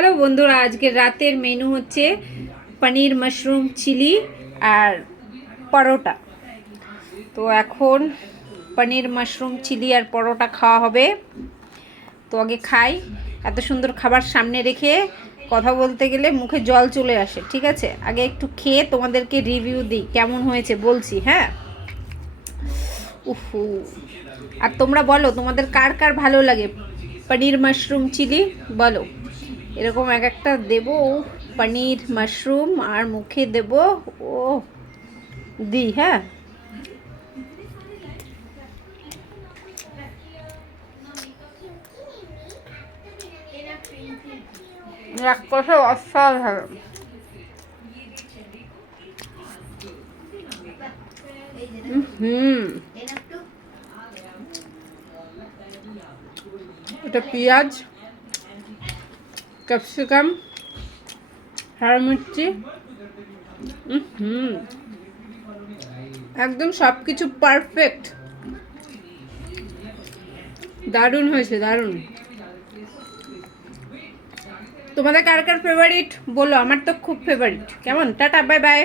Hello বন্ধুরা, আজকের রাতের মেনু হচ্ছে পনির মাশরুম চিলি আর পরোটা। তো এখন পনির মাশরুম চিলি আর পরোটা খাওয়া হবে। তো আগে খাই। এত সুন্দর খাবার সামনে রেখে কথা বলতে গেলে মুখে জল চলে আসে। ঠিক আছে, আগে একটু খেয়ে তোমাদেরকে রিভিউ দিই কেমন হয়েছে বলছি। হ্যাঁ, উফু। আর তোমরা বলো তোমাদের কার কার ভালো লাগে পনির মাশরুম চিলি, বলো। এরকম এক একটা দেবো পনির মাশরুম আর মুখে দেব। ও দি, হ্যাঁ। এক কথা অসাধারণ। হুম, এটা পেঁয়াজ, ক্যাপসিকাম, হাড় মির্চি, হুম, একদম সব কিছু পারফেক্ট। দারুণ হয়েছে, দারুণ। তোমাদের কার কার ফেভারিট বলো, আমার তো খুব ফেভারিট। কেমন, টাটা, বাই বাই।